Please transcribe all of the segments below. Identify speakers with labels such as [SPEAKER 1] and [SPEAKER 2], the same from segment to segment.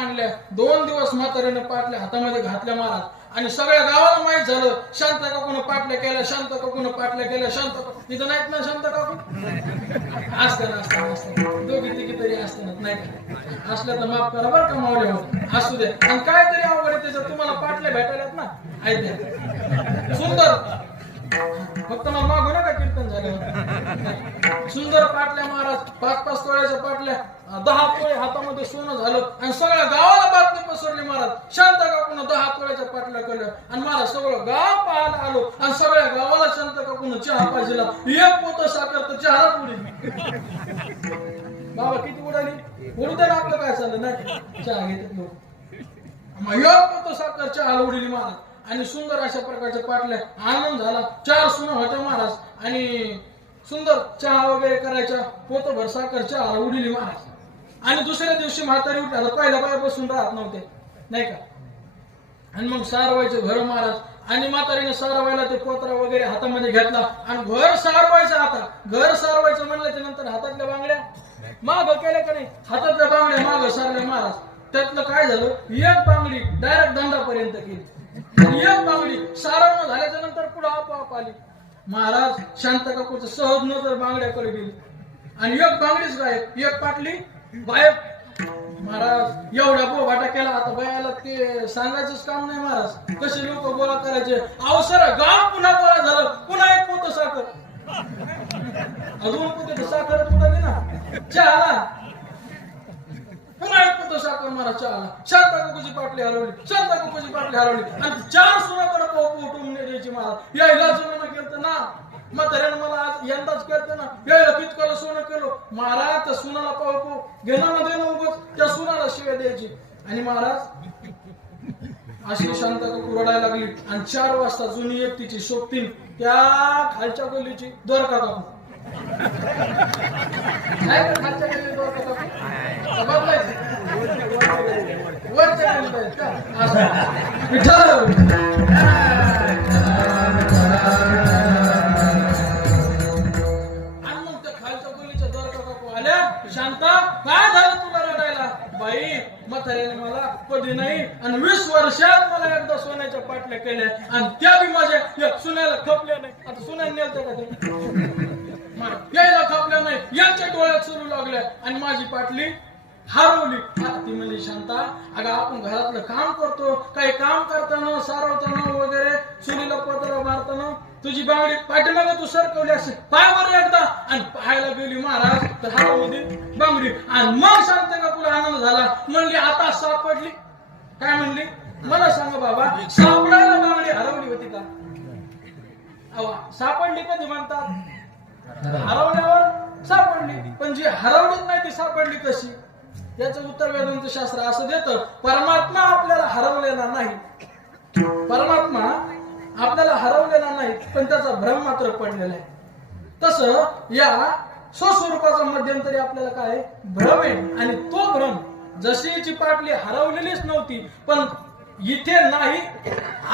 [SPEAKER 1] आणल्या. दोन दिवस म्हाताऱ्यानं पाटल्या हातामध्ये घातल्या महाराज आणि सगळ्या गावाला माहीत झालं शांत काकून पाटल्या केल्या शांत काकून पाटल्या केल्या शांत तिथं नाहीत ना शांत काकू? असताना असतं असतं दोघी तिघी तरी असताना नाही का? असलं तर माफ करा बरं का मावले हो असू दे. आणि काय तरी अवघड आहे त्याच्यात? तुम्हाला पाटल्या भेटायलात ना? ऐक सुंदर. फक्त मला मागू नका कीर्तन झालं सुंदर पाटल्या महाराज पाच पाच तोळ्याच्या पाटल्या दहा तोळे हातामध्ये सोनं झालं आणि सगळ्या गावाला बातमी पसरली महाराज. शांत काकून दहा तोळ्याच्या पाटल्या केल्या? आणि महाराज सगळं गाव पाहायला आलो आणि सगळ्या गावाला शांत काकून चहा पाहिजेला एक पोत साखर तर चहा पुढे. बाबा किती उडाली? उडू दे आपलं काय चाललं? नाही चहा घेत लोक मग एक पोत साखर चहा उडली महाराज. आणि सुंदर अशा प्रकारच्या पाटल्या आनंद झाला. चार सुना होत्या महाराज. आणि सुंदर चहा वगैरे करायच्या पोतभर साखर चहा उडली महाराज. आणि दुसऱ्या दिवशी म्हातारी उठला पहिल्या पाय बसून राहत नव्हते. नाही का? आणि मग सारवायचे घर महाराज. आणि म्हातारीने सारवायला ते पोतरा वगैरे हातामध्ये घेतला. आणि घर सारवायचं आता. घर सारवायचं म्हणलं नंतर हातातल्या बांगड्या. माग केल्या का नाही? हातातल्या बांगड्या माग सारल्या महाराज. त्यातलं काय झालं? एक बांगडी डायरेक्ट दंडापर्यंत केली. एक बांगडी सारवणं झाल्याच्यानंतर पुढे आपोआप आली. महाराज शांत काकूच सहज नजर बांगड्याकडे गेली. आणि एक बांगडीच गायब एक पाटली गायब. महाराज एवढा बोभाटा केला आता बायाला ते सांगायचंच काम नाही महाराज. कसे लोक गोळा करायचे? अवसर गाव पुन्हा गोळा झालं पुन्हा एक पोत साखर. अजून पोते साखर उडाली ना चहा. चाकर मारा पोत शांता कुकूची पाटली हरवली शांता कुकूची पाटली हरवली आणि चार सुनाकडे पोप उठून द्यायची मला यायला जुनं केलं ना. म्हाताऱ्यानं मला आज यंदाच करते ना. यायला पितकाला सोनं केलं. महाराज त्या सुनाला पाहतो पाहू. घेणं ना देणं उगच त्या सुनाला शिव्या द्यायची. आणि महाराज अशी शांता कुरडायला लागली. आणि चार वाजता जुनी एक तिची सोबतीन त्या खालच्या गल्लीची दर का खालच्या गल्ली द्वारका काकू का बदलायची वरच्या गल्लीत आहेत का? असं. विठ्ठल आणि मग त्या खालच्या खोलीच्या द्वारका काकू आल्या शांता काय झालं तुला रडायला बाई म्हाताऱ्याने मला कधी नाही. आणि वीस वर्षात मला एकदा सोन्याच्या पाटल्या केल्या आणि त्या बी माझ्या या सुन्याला खपल्या नाही आता सुन्याने नेलते का ते? मा- यायला खपल्या नाही. यांच्या डोळ्यात सुरू लागल्या आणि माझी पाटली हरवली ती म्हणली शांता. अगं आपण घरातलं काम करतो काही काम करताना सारवताना वगैरे चुलीला पत्र मारताना तुझी बांगडी पाठीमागे तू सरकवली असेल पाय वर एकदा आणि पाहायला गेली महाराज तर हातामध्ये बांगडी. आणि मग सांगते का तुला आनंद झाला? म्हणली आता सापडली. काय म्हणली? मला सांगा बाबा सापडायला बांगडी हरवली होती का? सापडली कधी म्हणतात? हरवल्यावर सापडली. पण जी हरवलीच नाही ती सापडली कशी? याचं उत्तर वेदांत शास्त्र असं देतं परमात्मा आपल्याला हरवलेला नाही. परमात्मा आपल्याला हरवलेला नाही पण त्याचा भ्रम मात्र पडलेला आहे. तसं या स्वस्वरूपाचा मध्यंतरी आपल्याला काय आहे? भ्रम आहे. आणि तो भ्रम जशीची पाटली हरवलेलीच नव्हती पण इथे नाही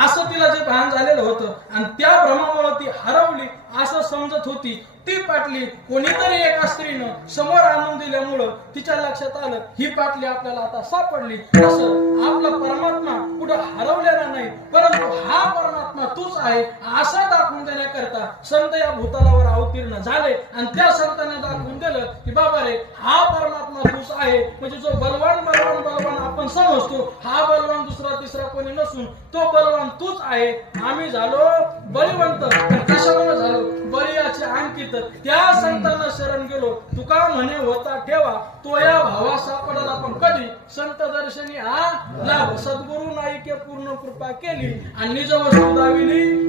[SPEAKER 1] असं तिला जे भान झालेलं होतं आणि त्या भ्रमामुळे ती हरवली असं समजत होती. ती पाटली कोणीतरी एका स्त्रीनं समोर आणून दिल्यामुळं तिच्या लक्षात आलं ही पाटली आपल्याला आता सापडली. असं आपला परमात्मा कुठं हरवलेला नाही परंतु हा परमात्मा तूच आहे असं दाखवून देण्याकरता संत या भूतालावर अवतीर्ण झाले. आणि त्या संतांना दाखवून दिलं की बाबा रे हा परमात्मा तूच आहे. म्हणजे जो बलवान बलवान बलवान आपण समजतो हा बलवान दुसरा तिसरा कोणी नसून तो बलवान तूच आहे. आम्ही झालो बलिवंत. कशामुळे झालो? बलियाचे अंकित. त्या संतांना शरण गेलो. तुका म्हणे होता ठेवा. तो या भावा सापडाला पण कधी? संत दर्शनी हा लाभ. सद्गुरु नाईके पूर्ण कृपा केली. आणि निज वस्तू दाविली.